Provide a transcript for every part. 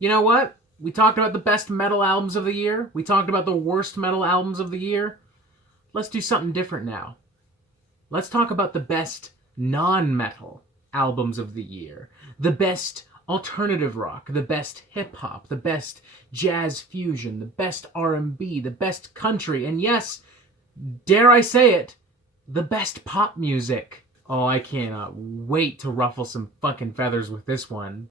You know what? We talked about the best metal albums of the year. We talked about the worst metal albums of the year. Let's do something different now. Let's talk about the best non-metal albums of the year. The best alternative rock, the best hip-hop, the best jazz fusion, the best R&B, the best country, and yes, dare I say it, the best pop music. Oh, I cannot wait to ruffle some fucking feathers with this one.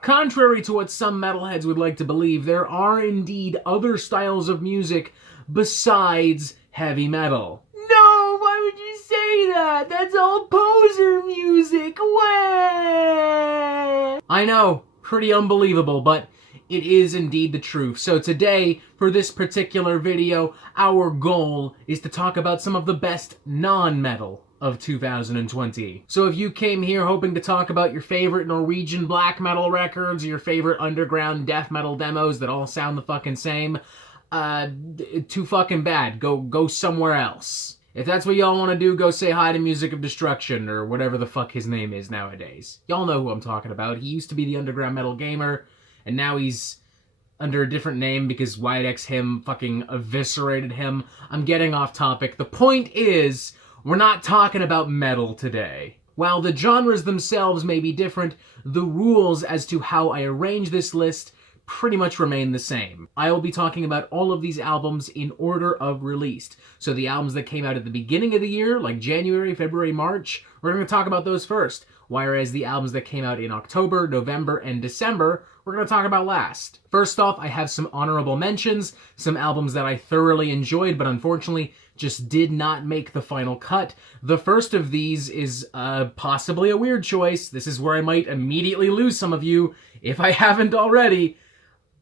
Contrary to what some metalheads would like to believe, there are indeed other styles of music besides heavy metal. No, why would you say that? That's all poser music. Wah! I know, pretty unbelievable, but it is indeed the truth. So today, for this particular video, our goal is to talk about some of the best non-metal of 2020. So if you came here hoping to talk about your favorite Norwegian black metal records, your favorite underground death metal demos that all sound the fucking same, too fucking bad. Go somewhere else. If that's what y'all want to do, go say hi to Music of Destruction, or whatever the fuck his name is nowadays. Y'all know who I'm talking about. He used to be the Underground Metal Gamer, and now he's under a different name because HAIM fucking eviscerated him. I'm getting off topic. The point is, we're not talking about metal today. While the genres themselves may be different, the rules as to how I arrange this list pretty much remain the same. I will be talking about all of these albums in order of release. So the albums that came out at the beginning of the year, like January, February, March, we're going to talk about those first. Whereas the albums that came out in October, November, and December, we're going to talk about last. First off, I have some honorable mentions, some albums that I thoroughly enjoyed, but unfortunately just did not make the final cut. The first of these is possibly a weird choice. This is where I might immediately lose some of you, if I haven't already,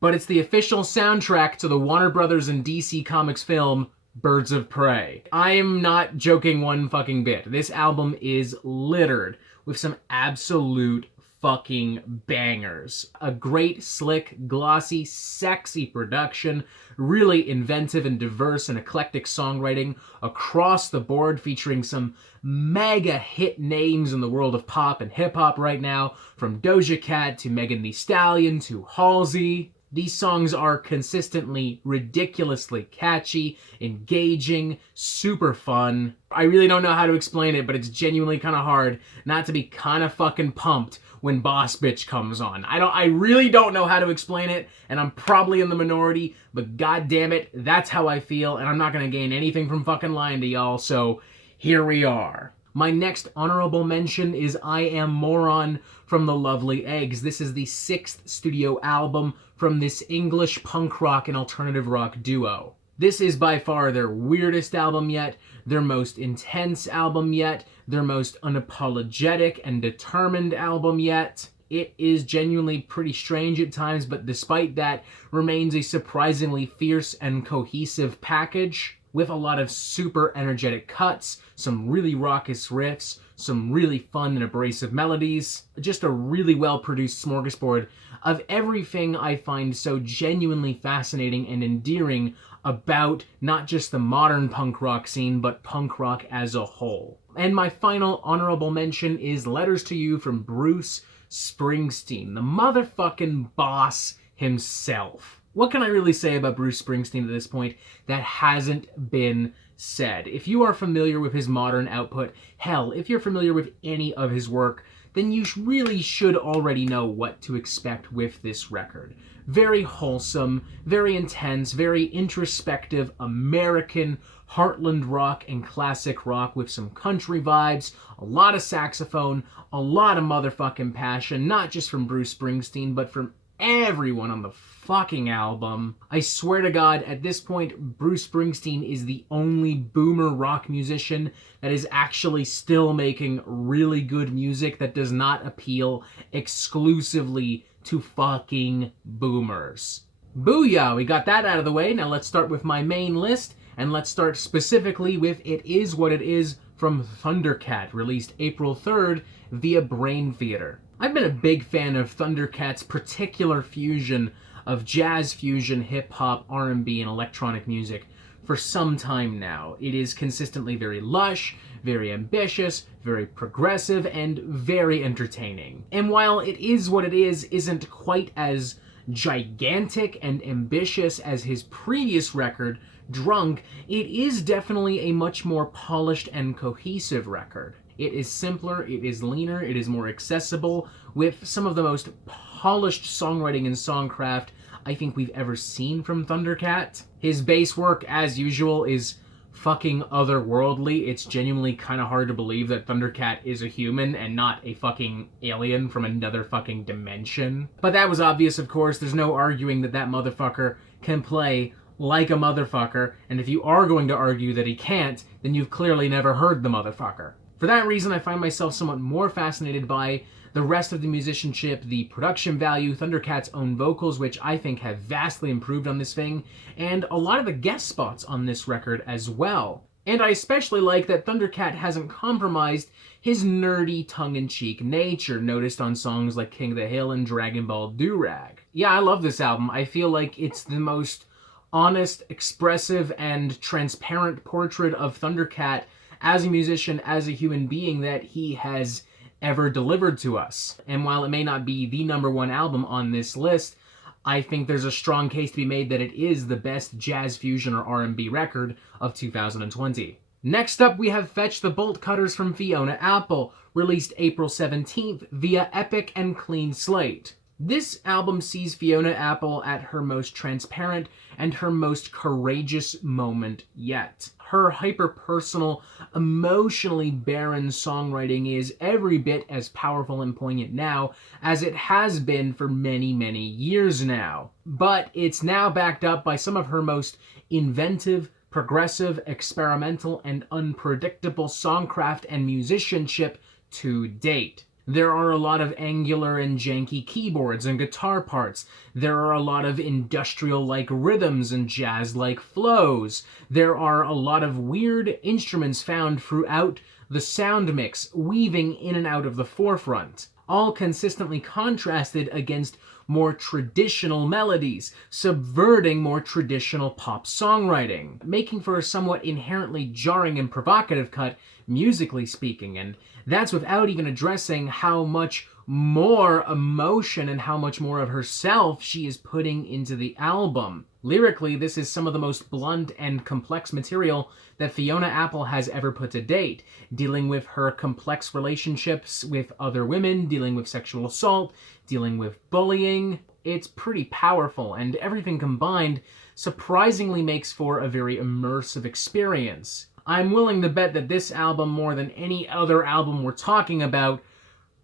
but it's the official soundtrack to the Warner Brothers and DC Comics film, Birds of Prey. I am not joking one fucking bit. This album is littered with some absolute fucking bangers. A great, slick, glossy, sexy production, really inventive and diverse and eclectic songwriting across the board, featuring some mega hit names in the world of pop and hip-hop right now, from Doja Cat to Megan Thee Stallion to Halsey. These songs are consistently ridiculously catchy, engaging, super fun. I really don't know how to explain it, but it's genuinely kind of hard not to be kind of fucking pumped when Boss Bitch comes on. I really don't know how to explain it, and I'm probably in the minority, but god damn it, that's how I feel, and I'm not gonna gain anything from fucking lying to y'all, so here we are. My next honorable mention is I Am Moron from the Lovely Eggs. This is the 6th studio album from this English punk rock and alternative rock duo. This is by far their weirdest album yet, their most intense album yet, their most unapologetic and determined album yet. It is genuinely pretty strange at times, but despite that, remains a surprisingly fierce and cohesive package, with a lot of super energetic cuts, some really raucous riffs, some really fun and abrasive melodies, just a really well-produced smorgasbord of everything I find so genuinely fascinating and endearing about not just the modern punk rock scene, but punk rock as a whole. And my final honorable mention is Letters to You from Bruce Springsteen, the motherfucking boss himself. What can I really say about Bruce Springsteen at this point that hasn't been said? If you are familiar with his modern output, hell, if you're familiar with any of his work, then you really should already know what to expect with this record. Very wholesome, very intense, very introspective American heartland rock and classic rock with some country vibes, a lot of saxophone, a lot of motherfucking passion, not just from Bruce Springsteen, but from everyone on the fucking album. I swear to God, at this point, Bruce Springsteen is the only boomer rock musician that is actually still making really good music that does not appeal exclusively to fucking boomers. Booyah, we got that out of the way. Now let's start with my main list, and let's start specifically with It Is What It Is from Thundercat, released April 3rd via Brain Theater. I've been a big fan of Thundercat's particular fusion of jazz, fusion, hip-hop, R&B, and electronic music for some time now. It is consistently very lush, very ambitious, very progressive, and very entertaining. And while it is what it is, isn't quite as gigantic and ambitious as his previous record, Drunk, it is definitely a much more polished and cohesive record. It is simpler, it is leaner, it is more accessible, with some of the most polished songwriting and songcraft I think we've ever seen from Thundercat. His bass work, as usual, is fucking otherworldly. It's genuinely kind of hard to believe that Thundercat is a human and not a fucking alien from another fucking dimension. But that was obvious, of course. There's no arguing that that motherfucker can play like a motherfucker, and if you are going to argue that he can't, then you've clearly never heard the motherfucker. For that reason, I find myself somewhat more fascinated by the rest of the musicianship, the production value, Thundercat's own vocals, which I think have vastly improved on this thing, and a lot of the guest spots on this record as well. And I especially like that Thundercat hasn't compromised his nerdy, tongue-in-cheek nature, noticed on songs like King of the Hill and Dragon Ball Durag. Yeah, I love this album. I feel like it's the most honest, expressive, and transparent portrait of Thundercat as a musician, as a human being that he has ever delivered to us. And while it may not be the #1 album on this list, I think there's a strong case to be made that it is the best jazz fusion or R&B record of 2020. Next up, we have Fetch the Bolt Cutters from Fiona Apple, released April 17th via Epic and Clean Slate. This album sees Fiona Apple at her most transparent and her most courageous moment yet. Her hyper-personal, emotionally barren songwriting is every bit as powerful and poignant now as it has been for many, many years now. But it's now backed up by some of her most inventive, progressive, experimental, and unpredictable songcraft and musicianship to date. There are a lot of angular and janky keyboards and guitar parts. There are a lot of industrial-like rhythms and jazz-like flows. There are a lot of weird instruments found throughout the sound mix, weaving in and out of the forefront, all consistently contrasted against more traditional melodies, subverting more traditional pop songwriting, making for a somewhat inherently jarring and provocative cut, musically speaking, and that's without even addressing how much more emotion and how much more of herself she is putting into the album. Lyrically, this is some of the most blunt and complex material that Fiona Apple has ever put to date, dealing with her complex relationships with other women, dealing with sexual assault, dealing with bullying. It's pretty powerful, and everything combined surprisingly makes for a very immersive experience. I'm willing to bet that this album, more than any other album we're talking about,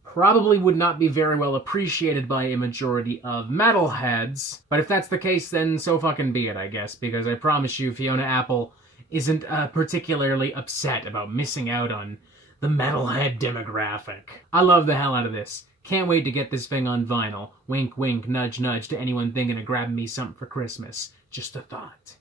probably would not be very well appreciated by a majority of metalheads. But if that's the case, then so fucking be it, I guess, because I promise you Fiona Apple isn't particularly upset about missing out on the metalhead demographic. I love the hell out of this. Can't wait to get this thing on vinyl. Wink, wink, nudge, nudge to anyone thinking of grabbing me something for Christmas. Just a thought.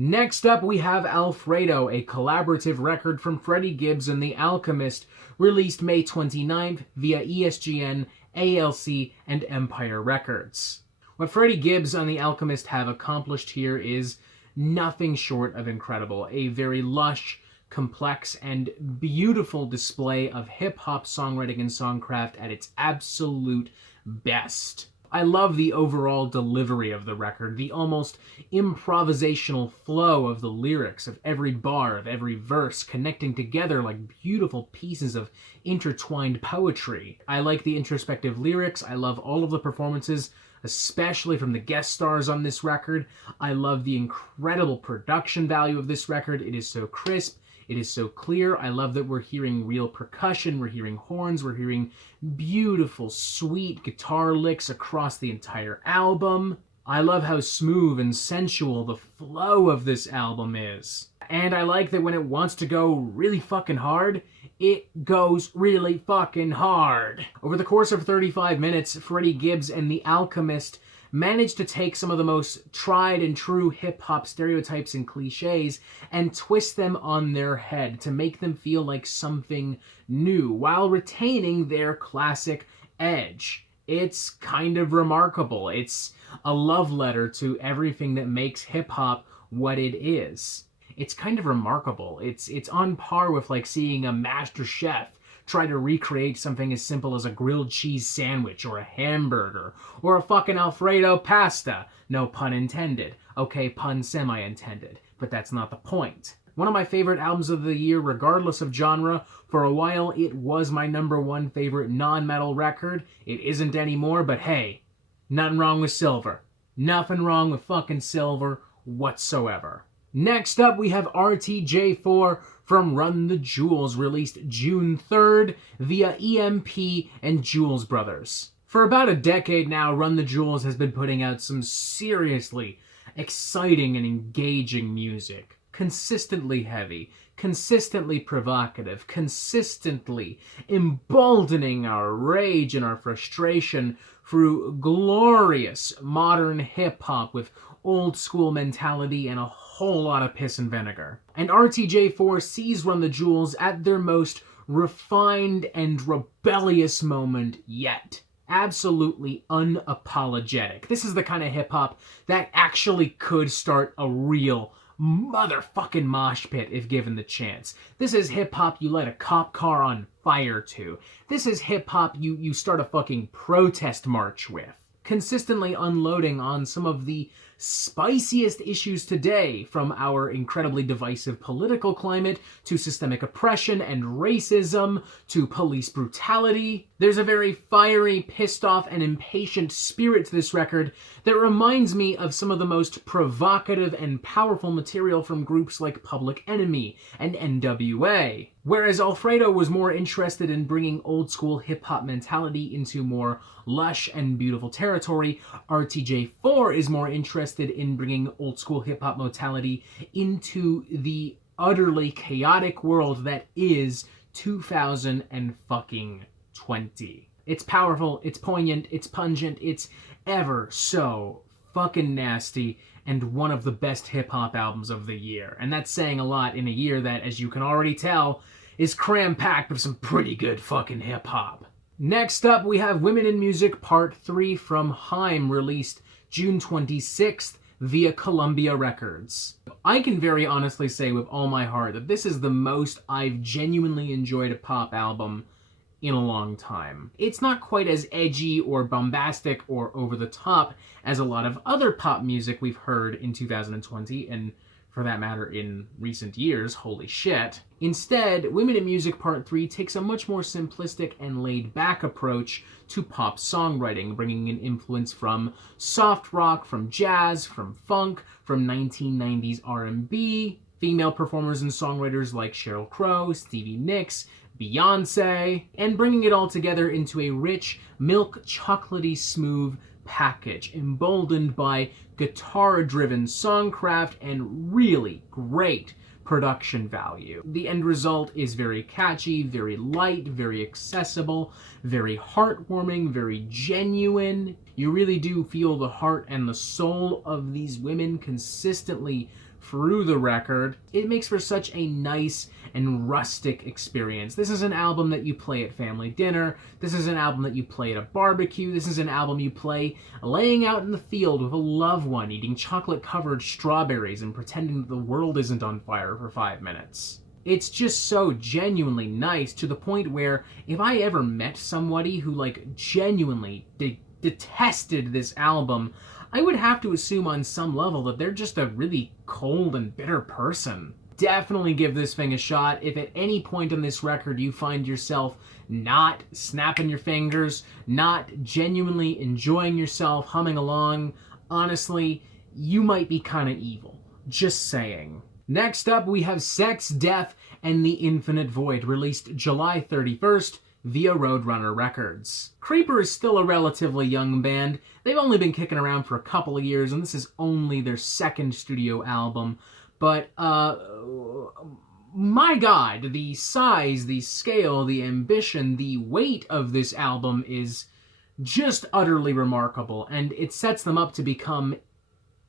Next up, we have Alfredo, a collaborative record from Freddie, Gibbs, and The Alchemist, released May 29th via ESGN, ALC, and Empire Records. What Freddie, Gibbs, and The Alchemist have accomplished here is nothing short of incredible. A very lush, complex, and beautiful display of hip-hop songwriting and songcraft at its absolute best. I love the overall delivery of the record, the almost improvisational flow of the lyrics, of every bar, of every verse, connecting together like beautiful pieces of intertwined poetry. I like the introspective lyrics. I love all of the performances, especially from the guest stars on this record. I love the incredible production value of this record. It is so crisp. It is so clear. I love that we're hearing real percussion, we're hearing horns, we're hearing beautiful, sweet guitar licks across the entire album. I love how smooth and sensual the flow of this album is. And I like that when it wants to go really fucking hard, it goes really fucking hard. Over the course of 35 minutes, Freddie, Gibbs, and The Alchemist managed to take some of the most tried and true hip-hop stereotypes and cliches and twist them on their head to make them feel like something new while retaining their classic edge. It's kind of remarkable. It's a love letter to everything that makes hip-hop what it is. It's kind of remarkable. It's on par with like seeing a master chef try to recreate something as simple as a grilled cheese sandwich or a hamburger or a fucking Alfredo pasta. No pun intended. Okay, pun semi-intended, but that's not the point. One of my favorite albums of the year, regardless of genre. For a while, it was my #1 favorite non-metal record. It isn't anymore, but hey, nothing wrong with Silver. Nothing wrong with fucking Silver whatsoever. Next up, we have RTJ4 from Run the Jewels, released June 3rd via EMP and Jules Brothers. For about a decade now, Run the Jewels has been putting out some seriously exciting and engaging music. Consistently heavy, consistently provocative, consistently emboldening our rage and our frustration through glorious modern hip-hop with old-school mentality and a whole lot of piss and vinegar. And RTJ4 sees Run the Jewels at their most refined and rebellious moment yet. Absolutely unapologetic. This is the kind of hip-hop that actually could start a real motherfucking mosh pit if given the chance. This is hip-hop you light a cop car on fire to. This is hip-hop you start a fucking protest march with. Consistently unloading on some of the spiciest issues today, from our incredibly divisive political climate to systemic oppression and racism to police brutality. There's a very fiery, pissed off, and impatient spirit to this record that reminds me of some of the most provocative and powerful material from groups like Public Enemy and NWA. Whereas Alfredo was more interested in bringing old-school hip-hop mentality into more lush and beautiful territory, RTJ4 is more interested in bringing old-school hip-hop mentality into the utterly chaotic world that is 2020. It's powerful, it's poignant, it's pungent, it's ever so fucking nasty, and one of the best hip-hop albums of the year. And that's saying a lot in a year that, as you can already tell, is cram-packed with some pretty good fucking hip-hop. Next up, we have Women in Music Part 3 from HAIM, released June 26th via Columbia Records. I can very honestly say with all my heart that this is the most I've genuinely enjoyed a pop album in a long time. It's not quite as edgy or bombastic or over the top as a lot of other pop music we've heard in 2020, and for that matter in recent years, holy shit. Instead, Women in Music Part 3 takes a much more simplistic and laid-back approach to pop songwriting, bringing in influence from soft rock, from jazz, from funk, from 1990s R&B, female performers and songwriters like Sheryl Crow, Stevie Nicks, Beyonce, and bringing it all together into a rich, milk chocolatey smooth package, emboldened by guitar-driven songcraft and really great production value. The end result is very catchy, very light, very accessible, very heartwarming, very genuine. You really do feel the heart and the soul of these women consistently through the record. It makes for such a nice and rustic experience. This is an album that you play at family dinner. This is an album that you play at a barbecue. This is an album you play laying out in the field with a loved one, eating chocolate-covered strawberries and pretending that the world isn't on fire for 5 minutes. It's just so genuinely nice, to the point where if I ever met somebody who genuinely detested this album, I would have to assume on some level that they're just a really cold and bitter person. Definitely give this thing a shot. If at any point on this record you find yourself not snapping your fingers, not genuinely enjoying yourself, humming along, honestly, you might be kind of evil. Just saying. Next up, we have Sex, Death, and the Infinite Void, released July 31st, via Roadrunner Records. Creeper is still a relatively young band. They've only been kicking around for a couple of years, and this is only their second studio album. But, my god, the size, the scale, the ambition, the weight of this album is just utterly remarkable, and it sets them up to become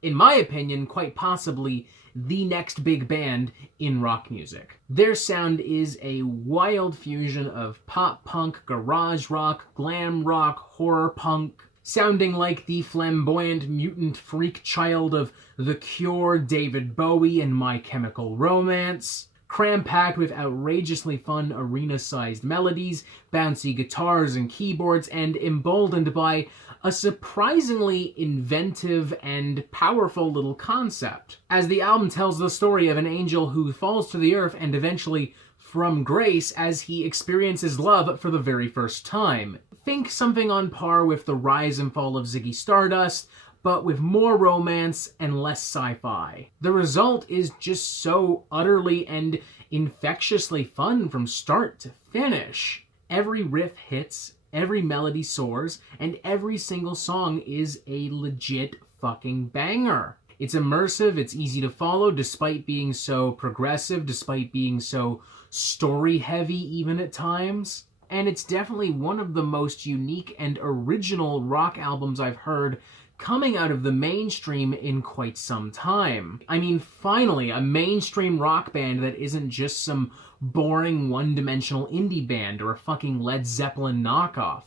in my opinion, quite possibly the next big band in rock music. Their sound is a wild fusion of pop punk, garage rock, glam rock, horror punk, sounding like the flamboyant mutant freak child of The Cure, David Bowie, and My Chemical Romance. Cram-packed with outrageously fun arena-sized melodies, bouncy guitars and keyboards, and emboldened by a surprisingly inventive and powerful little concept. As the album tells the story of an angel who falls to the earth and eventually from grace as he experiences love for the very first time. Think something on par with the rise and fall of Ziggy Stardust, but with more romance and less sci-fi. The result is just so utterly and infectiously fun from start to finish. Every riff hits, every melody soars, and every single song is a legit fucking banger. It's immersive, it's easy to follow despite being so progressive, despite being so story-heavy even at times. And it's definitely one of the most unique and original rock albums I've heard coming out of the mainstream in quite some time. I mean, finally, a mainstream rock band that isn't just some boring one-dimensional indie band or a fucking Led Zeppelin knockoff.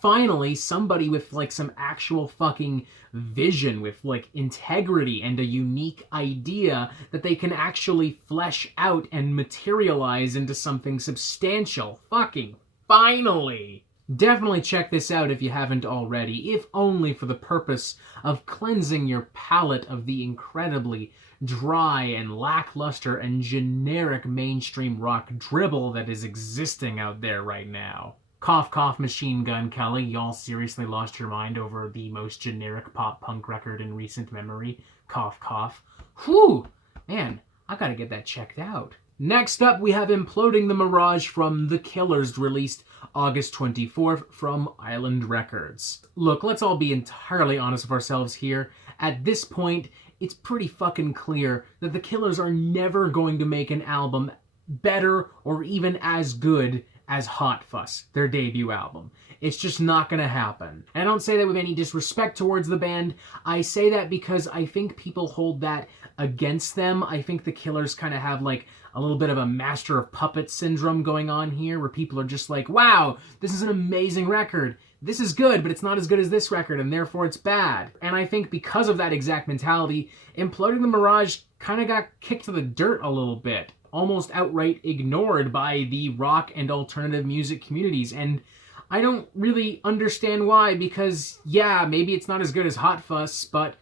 Finally, somebody with, like, some actual fucking vision, with, like, integrity and a unique idea that they can actually flesh out and materialize into something substantial. Fucking finally! Definitely check this out if you haven't already, if only for the purpose of cleansing your palate of the incredibly dry and lackluster and generic mainstream rock dribble that is existing out there right now. Cough cough Machine Gun Kelly, y'all seriously lost your mind over the most generic pop-punk record in recent memory. Cough cough. Whew! Man, I gotta get that checked out. Next up, we have Imploding the Mirage from The Killers, released August 24th from Island Records. Look, let's all be entirely honest with ourselves here. At this point, it's pretty fucking clear that The Killers are never going to make an album better or even as good as Hot Fuss, their debut album. It's just not gonna happen. And I don't say that with any disrespect towards the band. I say that because I think people hold that against them. I think The Killers kind of have like a little bit of a master of puppets syndrome going on here, where people are just like, wow, this is an amazing record. This is good, but it's not as good as this record, and therefore it's bad. And I think because of that exact mentality, Imploding the Mirage kind of got kicked to the dirt a little bit. Almost outright ignored by the rock and alternative music communities. And I don't really understand why, because yeah, maybe it's not as good as Hot Fuss, but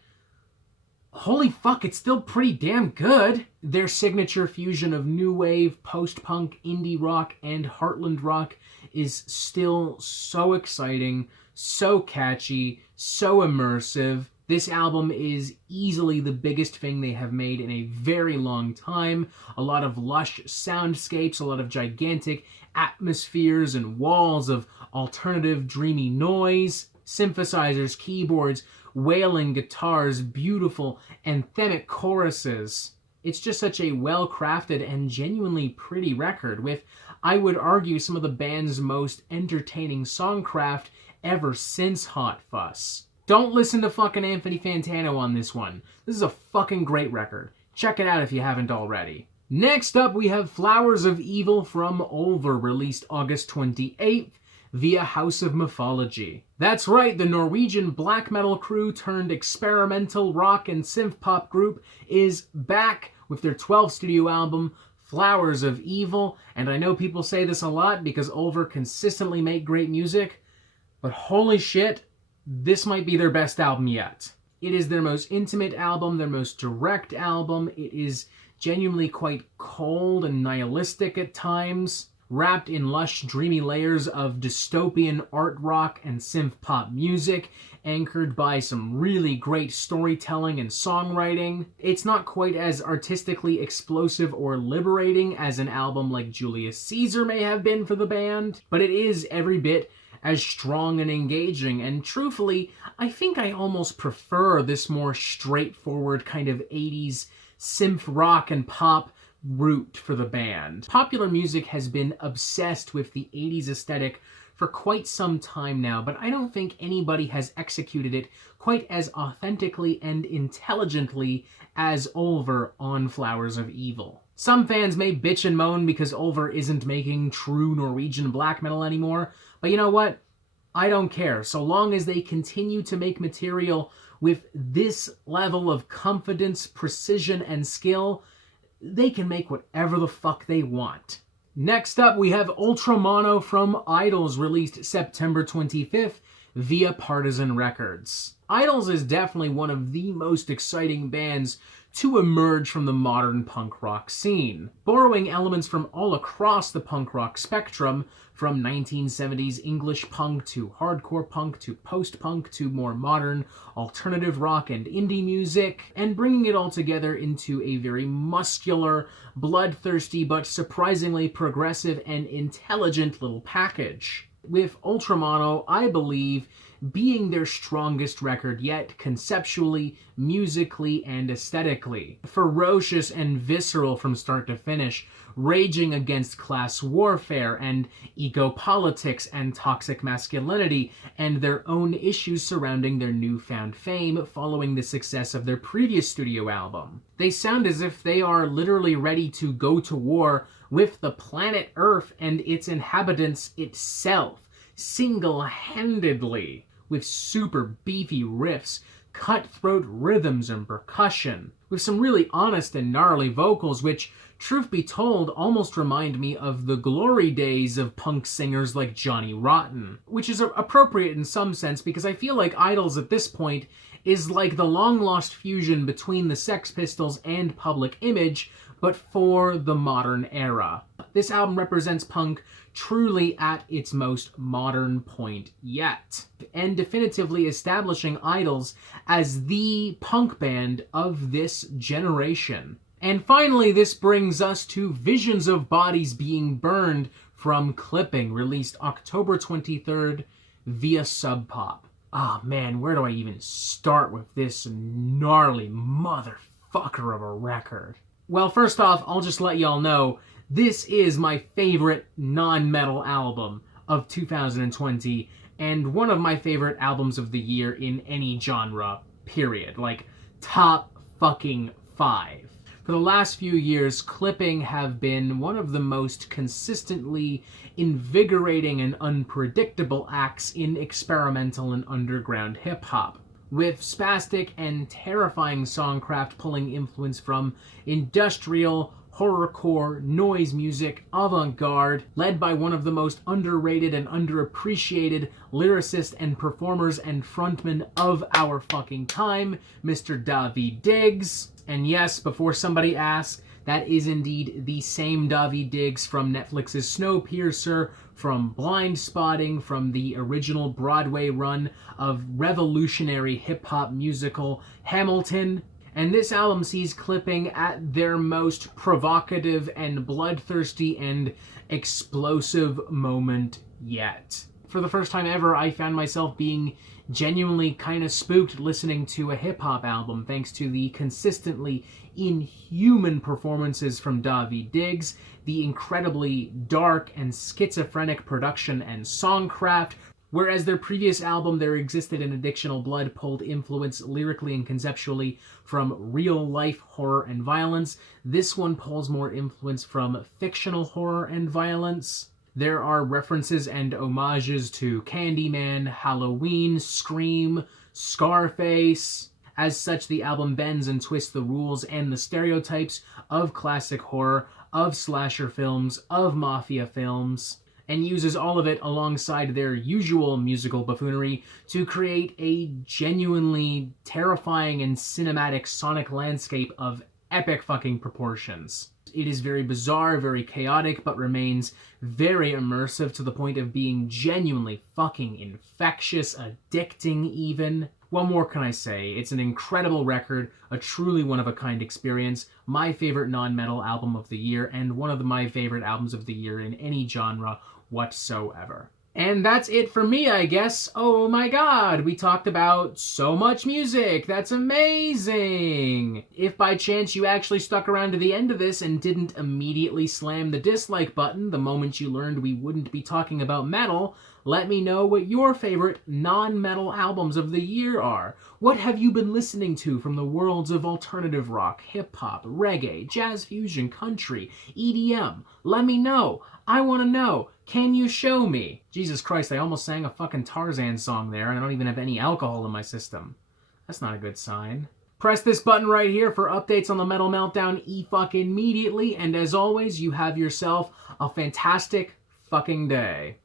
holy fuck, it's still pretty damn good. Their signature fusion of new wave, post-punk, indie rock, and heartland rock is still so exciting, so catchy, so immersive. This album is easily the biggest thing they have made in a very long time. A lot of lush soundscapes, a lot of gigantic atmospheres and walls of alternative dreamy noise, synthesizers, keyboards, wailing guitars, beautiful anthemic choruses. It's just such a well-crafted and genuinely pretty record with, I would argue, some of the band's most entertaining songcraft ever since Hot Fuss. Don't listen to fucking Anthony Fantano on this one. This is a fucking great record. Check it out if you haven't already. Next up, we have Flowers of Evil from Ulver, released August 28th via House of Mythology. That's right, the Norwegian black metal crew turned experimental rock and synth pop group is back with their 12th studio album, Flowers of Evil. And I know people say this a lot because Ulver consistently make great music, but holy shit, this might be their best album yet. It is their most intimate album, their most direct album. It is genuinely quite cold and nihilistic at times, wrapped in lush, dreamy layers of dystopian art rock and synth pop music, anchored by some really great storytelling and songwriting. It's not quite as artistically explosive or liberating as an album like Julius Caesar may have been for the band, but it is every bit as strong and engaging, and truthfully, I think I almost prefer this more straightforward kind of 80s synth rock and pop route for the band. Popular music has been obsessed with the 80s aesthetic for quite some time now, but I don't think anybody has executed it quite as authentically and intelligently as Ulver on Flowers of Evil. Some fans may bitch and moan because Ulver isn't making true Norwegian black metal anymore, but you know what? I don't care. So long as they continue to make material with this level of confidence, precision, and skill, they can make whatever the fuck they want. Next up, we have Ultramono from Idols, released September 25th via Partisan Records. Idols is definitely one of the most exciting bands to emerge from the modern punk rock scene, borrowing elements from all across the punk rock spectrum, from 1970s English punk to hardcore punk to post-punk to more modern alternative rock and indie music, and bringing it all together into a very muscular, bloodthirsty, but surprisingly progressive and intelligent little package. With Ultramono, I believe, being their strongest record yet, conceptually, musically, and aesthetically. Ferocious and visceral from start to finish, raging against class warfare and ego politics and toxic masculinity, and their own issues surrounding their newfound fame following the success of their previous studio album. They sound as if they are literally ready to go to war with the planet Earth and its inhabitants itself, single-handedly, with super beefy riffs, cutthroat rhythms and percussion, with some really honest and gnarly vocals which, truth be told, almost remind me of the glory days of punk singers like Johnny Rotten, which is appropriate in some sense because I feel like Idols at this point is like the long-lost fusion between the Sex Pistols and Public Image, but for the modern era. This album represents punk truly at its most modern point yet, and definitively establishing Idols as the punk band of this generation. And finally, this brings us to Visions of Bodies Being Burned from Clipping, released October 23rd via Sub Pop. Ah, man, where do I even start with this gnarly motherfucker of a record? Well, first off, I'll just let y'all know, this is my favorite non-metal album of 2020, and one of my favorite albums of the year in any genre, period. Like, top fucking 5. For the last few years, Clipping have been one of the most consistently invigorating and unpredictable acts in experimental and underground hip-hop, with spastic and terrifying songcraft pulling influence from industrial, horrorcore, noise music, avant-garde, led by one of the most underrated and underappreciated lyricists and performers and frontmen of our fucking time, Mr. Daveed Diggs. And yes, before somebody asks, that is indeed the same Daveed Diggs from Netflix's Snowpiercer, from Blind Spotting, from the original Broadway run of revolutionary hip-hop musical Hamilton. And this album sees Clipping at their most provocative and bloodthirsty and explosive moment yet. For the first time ever, I found myself being genuinely kind of spooked listening to a hip-hop album, thanks to the consistently inhuman performances from Daveed Diggs, the incredibly dark and schizophrenic production and songcraft. Whereas their previous album, there existed an additional blood-pulled influence lyrically and conceptually from real-life horror and violence, this one pulls more influence from fictional horror and violence. There are references and homages to Candyman, Halloween, Scream, Scarface. As such, the album bends and twists the rules and the stereotypes of classic horror, of slasher films, of mafia films, and uses all of it alongside their usual musical buffoonery to create a genuinely terrifying and cinematic sonic landscape of epic fucking proportions. It is very bizarre, very chaotic, but remains very immersive to the point of being genuinely fucking infectious, addicting even. What more can I say? It's an incredible record, a truly one-of-a-kind experience, my favorite non-metal album of the year, and one of my favorite albums of the year in any genre whatsoever. And that's it for me, I guess. Oh my god, we talked about so much music. That's amazing. If by chance you actually stuck around to the end of this and didn't immediately slam the dislike button the moment you learned we wouldn't be talking about metal, Let me know what your favorite non-metal albums of the year are. What have you been listening to from the worlds of alternative rock, hip-hop, reggae, jazz fusion, country, EDM? Let me know. I want to know. Can you show me? Jesus Christ, I almost sang a fucking Tarzan song there, and I don't even have any alcohol in my system. That's not a good sign. Press this button right here for updates on the Metal Meltdown e-fucking immediately, and as always, you have yourself a fantastic fucking day.